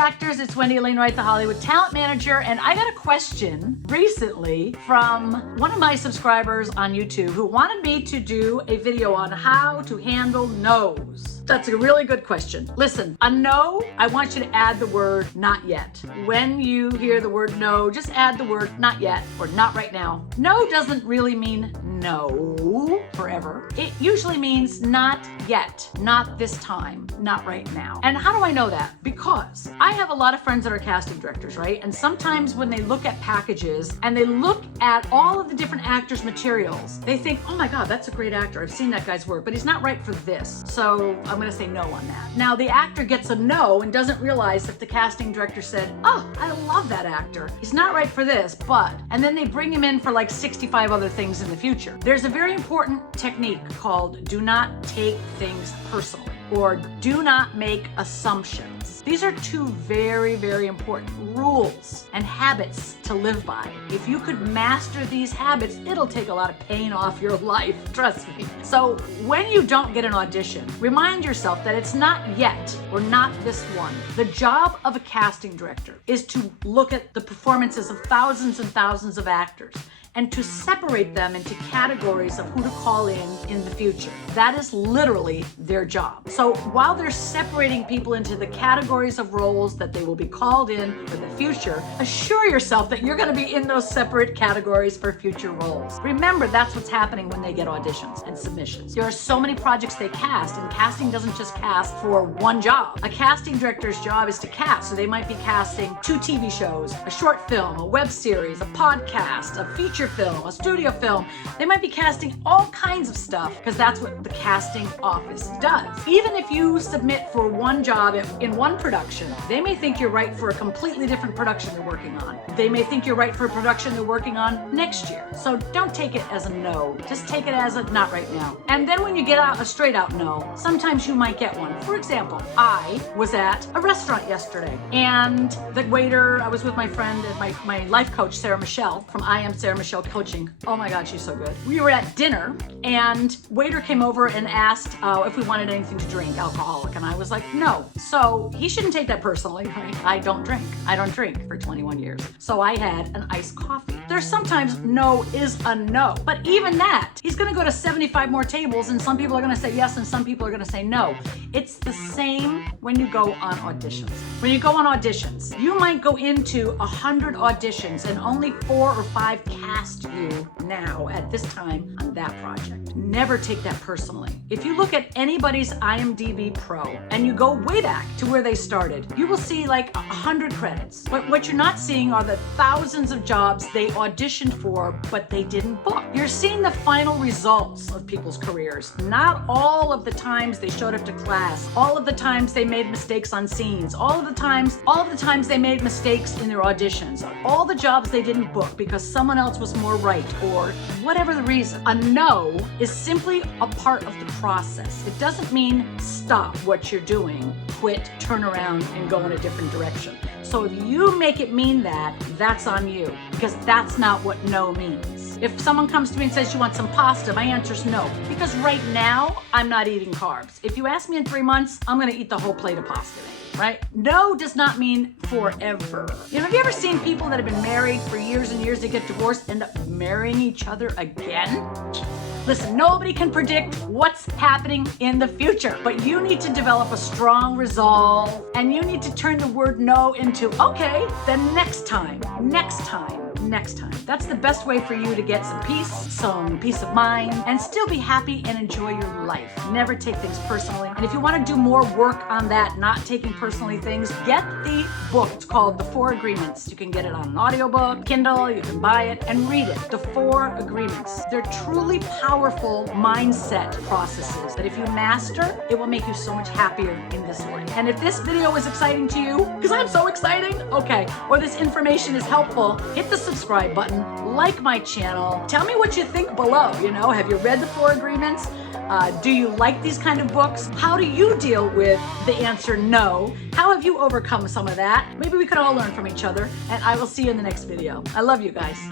actors, it's Wendy Elaine Wright, the Hollywood talent manager, and I got a question recently from one of my subscribers on YouTube who wanted me to do a video on how to handle no's. That's a really good question. Listen, a no, I want you to add the word not yet. When you hear the word no, just add the word not yet or not right now. No doesn't really mean no forever. It usually means not yet, not this time, not right now. And how do I know that? Because I have a lot of friends that are casting directors, right? And sometimes when they look at packages and they look at all of the different actors' materials, they think, oh my God, that's a great actor. I've seen that guy's work, but he's not right for this. So I'm gonna say no on that. Now the actor gets a no and doesn't realize that the casting director said, oh, I love that actor. He's not right for this, but, and then they bring him in for like 65 other things in the future. There's a very important technique called do not take things personally, or do not make assumptions. These are two very, very important rules and habits to live by. If you could master these habits, it'll take a lot of pain off your life, trust me. So when you don't get an audition, remind yourself that it's not yet or not this one. The job of a casting director is to look at the performances of thousands and thousands of actors and to separate them into categories of who to call in the future. That is literally their job. So while they're separating people into the categories of roles that they will be called in for the future, assure yourself that you're gonna be in those separate categories for future roles. Remember, that's what's happening when they get auditions and submissions. There are so many projects they cast, and casting doesn't just cast for one job. A casting director's job is to cast, so they might be casting 2 TV shows, a short film, a web series, a podcast, a feature film, a studio film. They might be casting all kinds of stuff because that's what the casting office does. Even if you submit for one job in one production, they may think you're right for a completely different production they're working on. They may think you're right for a production they're working on next year. So don't take it as a no. Just take it as a not right now. And then when you get out a straight out no, sometimes you might get one. For example, I was at a restaurant yesterday and the waiter, I was with my friend and my life coach, Sarah Michelle from I Am Sarah Michelle Coaching. Oh my God, she's so good. We were at dinner and waiter came over and asked if we wanted anything to drink, alcoholic, and I was like, no. So he shouldn't take that personally, right? I don't drink. I don't drink for 21 years. So I had an iced coffee. There's sometimes no is a no, but even that, he's gonna go to 75 more tables and some people are gonna say yes and some people are gonna say no. It's the same when you go on auditions. When you go on auditions, you might go into 100 auditions and only 4 or 5 cast you now at this time on that project. Never take that personally. If you look at anybody's IMDb Pro and you go way back to where they started, you will see like 100 credits. But what you're not seeing are the thousands of jobs they auditioned for, but they didn't book. You're seeing the final results of people's careers, not all of the times they showed up to class, all of the times they made mistakes on scenes, all of the times they made mistakes in their auditions, all the jobs they didn't book because someone else was more right or whatever the reason. A no is simply a part of the process. It doesn't mean stop what you're doing, quit, turn around, and go in a different direction. So if you make it mean that, that's on you, because that's not what no means. If someone comes to me and says you want some pasta, my answer is no, because right now I'm not eating carbs. If you ask me in 3 months, I'm gonna eat the whole plate of pasta. Right? No does not mean forever. You know, have you ever seen people that have been married for years and years, they get divorced, end up marrying each other again? Listen, nobody can predict what's happening in the future, but you need to develop a strong resolve and you need to turn the word no into, okay, then next time, next time. Next time. That's the best way for you to get some peace of mind, and still be happy and enjoy your life. Never take things personally. And if you want to do more work on that, not taking personally things, get the book. It's called The 4 Agreements. You can get it on an audiobook, Kindle, you can buy it and read it. The 4 Agreements. They're truly powerful mindset processes that if you master, it will make you so much happier in this life. And if this video is exciting to you, because I'm so exciting, okay, or this information is helpful, hit the subscribe button, like my channel, tell me what you think below. You know, have you read the 4 Agreements? Do you like these kind of books? How do you deal with the answer no? How have you overcome some of that? Maybe we could all learn from each other, and I will see you in the next video. I love you guys.